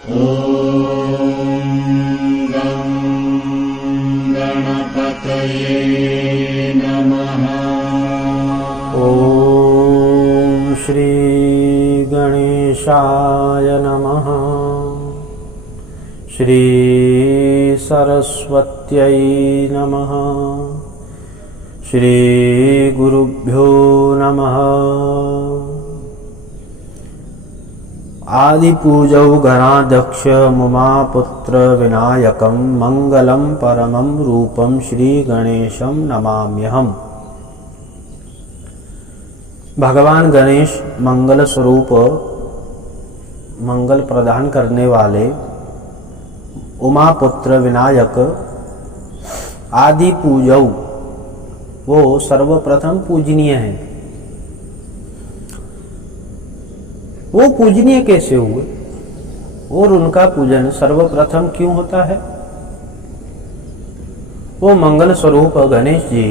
गं गणपतये नमः। ॐ श्री गणेशाय नमः। श्री सरस्वत्यै नमः। श्री गुरुभ्यो नमः। आदिपूजौ गणाध्यक्ष मुमापुत्र विनायकं मंगलं परमं रूपं श्री गणेशं नमाम्यहम्। भगवान गणेश मंगल स्वरूप, मंगल प्रदान करने वाले, उमापुत्र विनायक, आदि पूजौ, वो सर्वप्रथम पूजनीय हैं। वो पूजनीय कैसे हुए और उनका पूजन सर्वप्रथम क्यों होता है? वो मंगल स्वरूप गणेश जी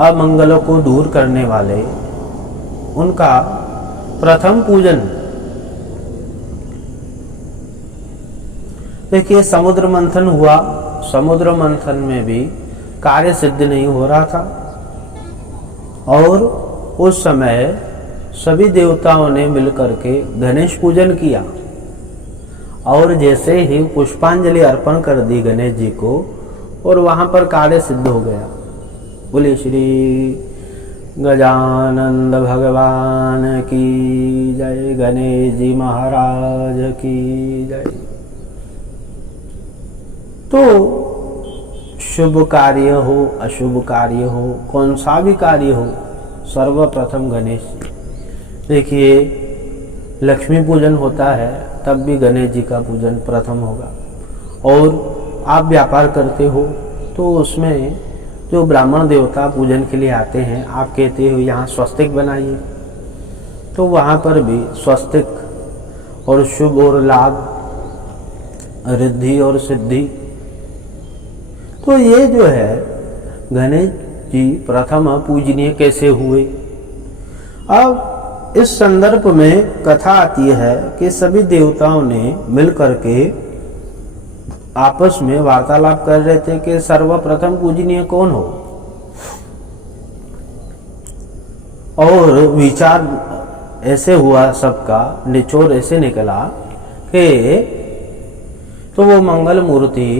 अमंगलों को दूर करने वाले, उनका प्रथम पूजन। देखिए, समुद्र मंथन हुआ, समुद्र मंथन में भी कार्य सिद्ध नहीं हो रहा था और उस समय सभी देवताओं ने मिलकर के गणेश पूजन किया और जैसे ही पुष्पांजलि अर्पण कर दी गणेश जी को और वहां पर कार्य सिद्ध हो गया। बोले श्री गजानंद भगवान की जय, गणेश जी महाराज की जय। तो शुभ कार्य हो, अशुभ कार्य हो, कौन सा भी कार्य हो, सर्वप्रथम गणेश जी। देखिए, लक्ष्मी पूजन होता है तब भी गणेश जी का पूजन प्रथम होगा। और आप व्यापार करते हो तो उसमें जो ब्राह्मण देवता पूजन के लिए आते हैं, आप कहते हो यहाँ स्वस्तिक बनाइए, तो वहाँ पर भी स्वस्तिक और शुभ और लाभ, रिद्धि और सिद्धि। तो ये जो है गणेश जी प्रथम पूजनीय कैसे हुए? अब इस संदर्भ में कथा आती है कि सभी देवताओं ने मिलकर के आपस में वार्तालाप कर रहे थे कि सर्वप्रथम पूजनीय कौन हो। और विचार ऐसे हुआ, सबका निचोड़ ऐसे निकला कि तो वो मंगल मूर्ति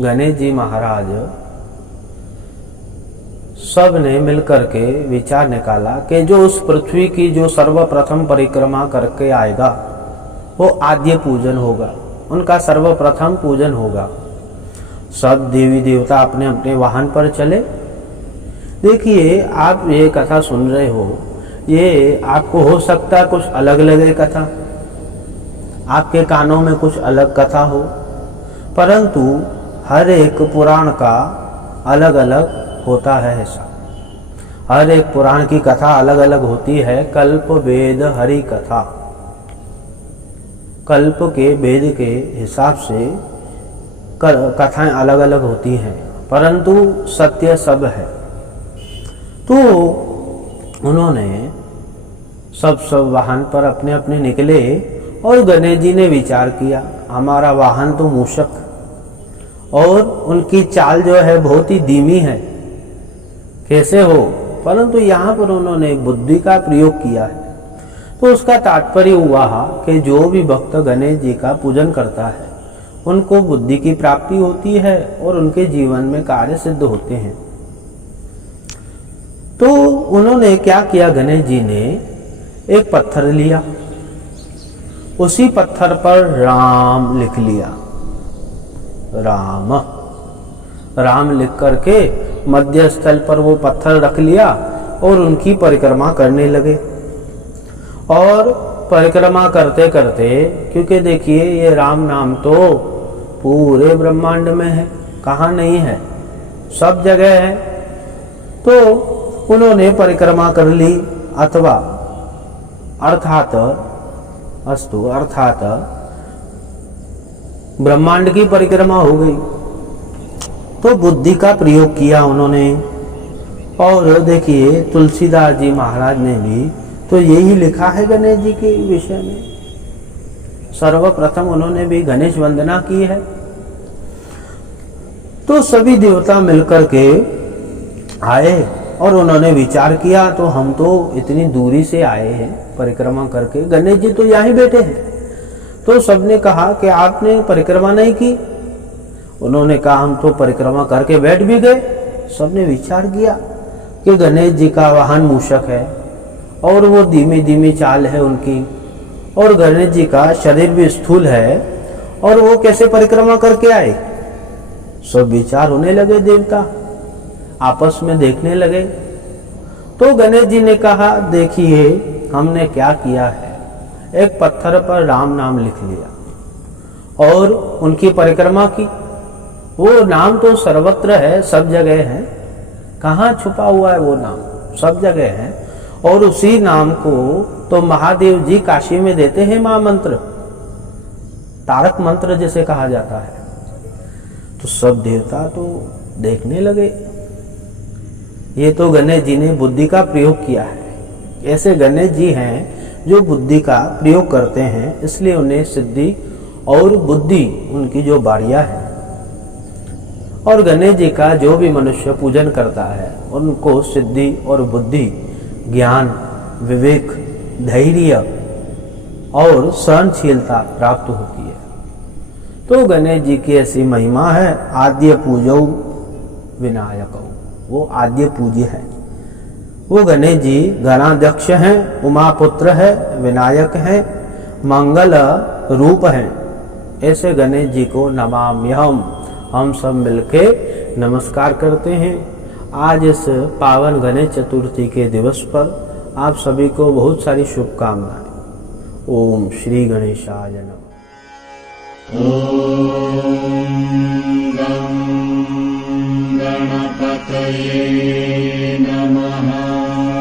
गणेश जी महाराज सब ने मिलकर के विचार निकाला कि जो उस पृथ्वी की जो सर्वप्रथम परिक्रमा करके आएगा वो आद्य पूजन होगा, उनका सर्वप्रथम पूजन होगा। सब देवी देवता अपने अपने वाहन पर चले। देखिए, आप ये कथा सुन रहे हो, ये आपको हो सकता है कुछ अलग लगे कथा, आपके कानों में कुछ अलग कथा हो, परंतु हर एक पुराण का अलग अलग होता है। ऐसा हर एक पुराण की कथा अलग अलग होती है। कल्प वेद हरि कथा, कल्प के वेद के हिसाब से कथाएं अलग अलग होती हैं, परंतु सत्य सब है। तो उन्होंने सब वाहन पर अपने अपने निकले और गणेश जी ने विचार किया, हमारा वाहन तो मूषक और उनकी चाल जो है बहुत ही धीमी है, कैसे हो? परंतु यहाँ पर उन्होंने बुद्धि का प्रयोग किया है। तो उसका तात्पर्य हुआ कि जो भी भक्त गणेश जी का पूजन करता है उनको बुद्धि की प्राप्ति होती है और उनके जीवन में कार्य सिद्ध होते हैं। तो उन्होंने क्या किया, गणेश जी ने एक पत्थर लिया, उसी पत्थर पर राम लिख लिया। राम लिख करके मध्य स्थल पर वो पत्थर रख लिया और उनकी परिक्रमा करने लगे। और परिक्रमा करते करते, क्योंकि देखिए ये राम नाम तो पूरे ब्रह्मांड में है, कहाँ नहीं है, सब जगह है। तो उन्होंने परिक्रमा कर ली, अथवा अर्थात ब्रह्मांड की परिक्रमा हो गई। तो बुद्धि का प्रयोग किया उन्होंने। और देखिए तुलसीदास जी महाराज ने भी तो यही लिखा है गणेश जी के विषय में सर्वप्रथम उन्होंने भी गणेश वंदना की है। तो सभी देवता मिलकर के आए और उन्होंने विचार किया, तो हम तो इतनी दूरी से आए हैं परिक्रमा करके, गणेश जी तो यहाँ ही बैठे हैं। तो सबने कहा कि आपने परिक्रमा नहीं की। उन्होंने कहा हम तो परिक्रमा करके बैठ भी गए। सबने विचार किया कि गणेश जी का वाहन मूषक है और वो धीमी धीमी चाल है उनकी, और गणेश जी का शरीर भी स्थूल है, और वो कैसे परिक्रमा करके आए। सब विचार होने लगे, देवता आपस में देखने लगे। तो गणेश जी ने कहा, देखिए हमने क्या किया है, एक पत्थर पर राम नाम लिख लिया और उनकी परिक्रमा की। वो नाम तो सर्वत्र है, सब जगह है, कहाँ छुपा हुआ है वो नाम, सब जगह है। और उसी नाम को तो महादेव जी काशी में देते हैं, महामंत्र, तारक मंत्र जिसे कहा जाता है। तो सब देवता तो देखने लगे, ये तो गणेश जी ने बुद्धि का प्रयोग किया है। ऐसे गणेश जी हैं जो बुद्धि का प्रयोग करते हैं, इसलिए उन्हें सिद्धि और बुद्धि उनकी जो बारियां है। और गणेश जी का जो भी मनुष्य पूजन करता है उनको सिद्धि और बुद्धि, ज्ञान, विवेक, धैर्य और सहनशीलता प्राप्त होती है। तो गणेश जी की ऐसी महिमा है, आद्य पूजो विनायक, वो आद्य पूज्य है। वो गणेश जी गणाध्यक्ष हैं, उमापुत्र है, विनायक हैं, मंगल रूप हैं। ऐसे गणेश जी को नमाम्यहम्, हम सब मिलके नमस्कार करते हैं। आज इस पावन गणेश चतुर्थी के दिवस पर आप सभी को बहुत सारी शुभकामनाएं। ओम श्री गणेशाय नमः। गणपतये नमः।